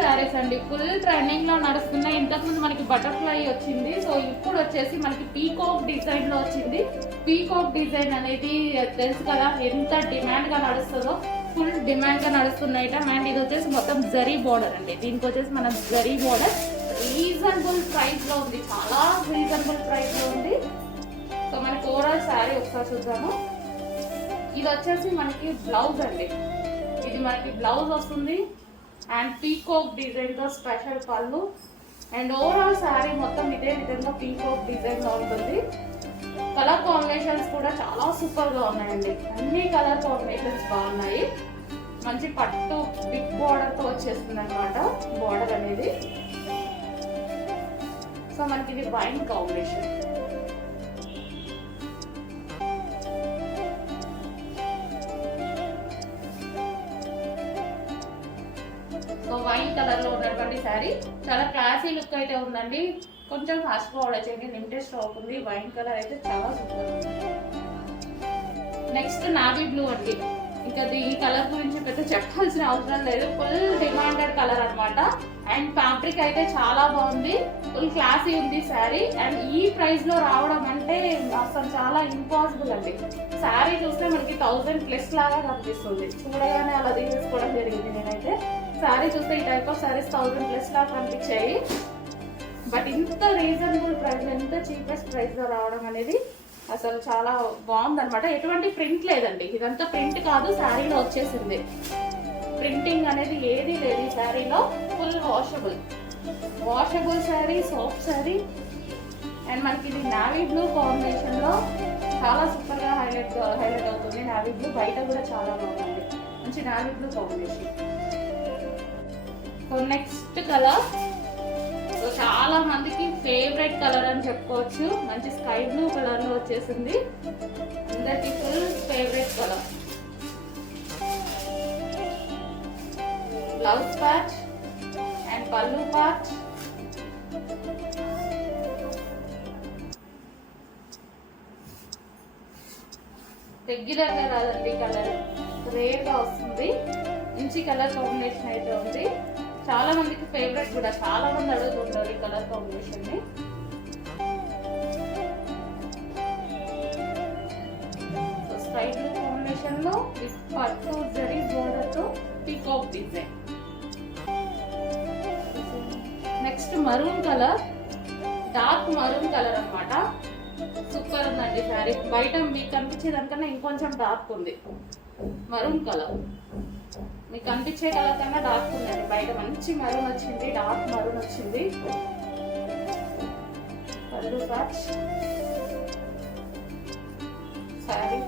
శారీస్ అండి, full trending లో నడుస్తున్నాయి. ఇంతకుముందు మనకి బటర్ఫ్లై వచ్చింది, సో ఇప్పుడు వచ్చేసి మనకి పీకాక్ డిజైన్ లో వచ్చింది. పీకాక్ డిజైన్ అనేది తెలుసు కదా ఎంత డిమాండ్ గా నడుస్తుందో, ఫుల్ డిమాండ్ గా నడుస్తున్న ఐటమ్. అండ్ ఇది వచ్చేసి మొత్తం జరీ బోర్డర్ అండి. దీనికి వచ్చేసి మన జరీ బోర్డర్ రీజనబుల్ ప్రైస్ లో ఉంది, చాలా రీజనబుల్ ప్రైస్ లో ఉంది. సో మనకి ఓవరాల్ శారీ ఒకసారి చూద్దాము. ఇది వచ్చేసి మనకి బ్లౌజ్ అండి, ఇది మనకి బ్లౌజ్ వస్తుంది. అండ్ పీకాక్ డిజైన్ తో స్పెషల్ పళ్ళు. అండ్ ఓవరాల్ శారీ మొత్తం ఇదే విధంగా పీకాక్ డిజైన్ లో ఉంటుంది. కలర్ కాంబినేషన్స్ కూడా చాలా సూపర్ గా ఉన్నాయండి, అన్ని కలర్ కాంబినేషన్స్ బాగున్నాయి. మంచి పట్టు బిగ్ బోర్డర్ తో వచ్చేస్తుంది అనమాట బోర్డర్ అనేది. సో మనకి ఇది wine combination. So wine colour లో ఉన్నటువంటి శారీ చాలా క్లాసీ లుక్ అయితే ఉందండి. కొంచెం ఫాస్ట్ గా ఆర్డర్ చేయండి, లిమిటెడ్ స్టాక్ ఉంది. వైన్ కలర్ అయితే చాలా సూపర్ ఉంది. నెక్స్ట్ నావీ బ్లూ అండి. ఇంకా ఈ కలర్ గురించి పెద్ద చెప్పాల్సిన అవసరం లేదు, ఫుల్ డిమాండెడ్ కలర్ అనమాట. అండ్ ఫ్యాబ్రిక్ అయితే చాలా బాగుంది, ఫుల్ క్లాసీ ఉంది శారీ. అండ్ ఈ ప్రైస్ లో రావడం అంటే అసలు చాలా ఇంపాసిబుల్ అండి. శారీ చూస్తే మనకి 1000+ లాగా కనిపిస్తుంది, చూడగానే అలా తీసుకోవడం జరిగింది. నేనైతే శారీ చూస్తే ఈ టైప్ ఆఫ్ శారీస్ 1000+ లాగా కనిపించాయి. బట్ ఇంత రీజనబుల్ ప్రైస్, ఎంత చీపెస్ట్ ప్రైస్ లో రావడం అనేది అసలు చాలా బాగుంది అనమాట. ఎటువంటి ప్రింట్ లేదండి, ఇదంతా ప్రింట్ కాదు, శారీలో వచ్చేసింది. ప్రింటింగ్ అనేది ఏది లేదు ఈ శారీలో. Full washable sari, soft sari. And మనకి ఇది నావీ బ్లూ కాంబినేషన్ లో చాలా సూపర్ గా హైలైట్ అవుతుంది. నావీ బ్లూ బయట కూడా చాలా బాగుంది, మంచి navy blue combination. So next colour, so చాలా మందికి ఫేవరెట్ కలర్ అని చెప్పుకోవచ్చు. మంచి స్కై బ్లూ కలర్ లో వచ్చేసింది, అందరికి full favourite colour. Blouse part and పళ్ళు పార్ట్. రెగ్యులర్ గా రాదండి, కలర్ రేర్ గా వస్తుంది. మంచి కలర్ కాంబినేషన్ అయితే ఉంది, చాలా మందికి ఫేవరెట్ కూడా. చాలా మంది అడుగుతుంటారు ఈ కలర్ కాంబినేషన్ ని. స్కై బ్లూ కాంబినేషన్ లో పట్టు జరీ బోర్డర్ తో peacock design. Next maroon colour, dark maroon colour అన్నమాట. సూపర్ ఉందండి శారీ. బయట మీకు కనిపించేదానికన్నా ఇంకొంచెం డార్క్ ఉంది మరూన్ కలర్. మీకు కనిపించే కలర్ కన్నా డార్క్ ఉందండి. బయట మంచి మరూన్ వచ్చింది, డార్క్ మరూన్ వచ్చింది. పళ్ళు పార్ట్, శారీ.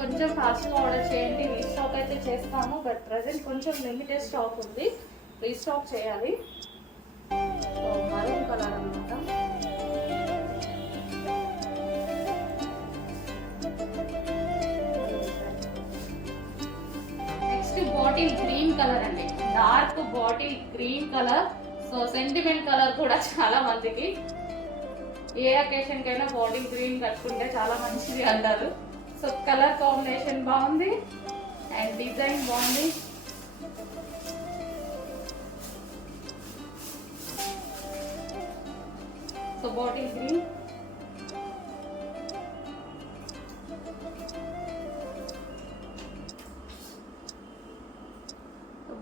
కొంచెం ఫాస్ట్గా ఆర్డర్ చేయండి, రీస్టాక్ అయితే చేస్తాము. బట్ ప్రజెంట్ కొంచెం లిమిటెడ్ స్టాక్ ఉంది, రీస్టాక్ చేయాలి. మరూన్ కలర్ అన్నమాట. నెక్స్ట్ బాటిల్ గ్రీన్ కలర్ అండి, dark bottle green colour. So sentiment colour కూడా చాలా మందికి. ఏ అకేషన్ కైనా బాటిల్ గ్రీన్ కట్టుకుంటే చాలా మంచిది అంటారు. సో కలర్ కాంబినేషన్ బాగుంది అండ్ డిజైన్ బాగుంది. So bottle green,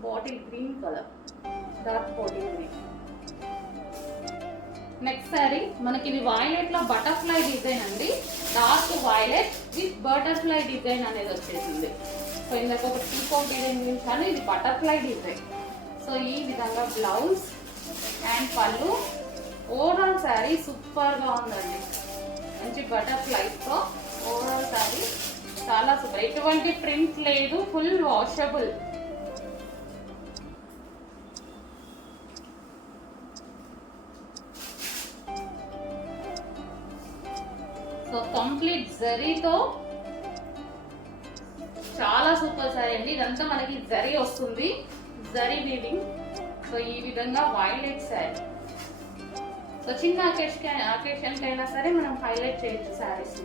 bottle green colour, dark bottle green. Next sorry మనకి ఇది వైలెట్ లో బటర్ఫ్లై డిజైన్ అండి. Dark violet with butterfly design అనేది వచ్చేసింది. సో ఇందాక ఒక పీకాక్ డిజైన్ చూసాను, ఇది బటర్ఫ్లై డిజైన్. సో ఈ విధంగా బ్లౌజ్ అండ్ పళ్ళు. ఓవరాల్ శారీ సూపర్ గా ఉందండి, మంచి బటర్ఫ్లైస్ తో ఓవరాల్ శారీ చాలా సూపర్. ఎటువంటి ప్రింట్ లేదు, ఫుల్ వాషబుల్. సో కంప్లీట్ జరీతో చాలా సూపర్ సారీ అండి. ఇదంతా మనకి జరీ వస్తుంది, జరీ వీవింగ్. సో ఈ విధంగా వైలెట్ శారీ. సో చిన్న అకేషన్కి అయినా సరే మనం హైలైట్ చేయొచ్చు శారీస్.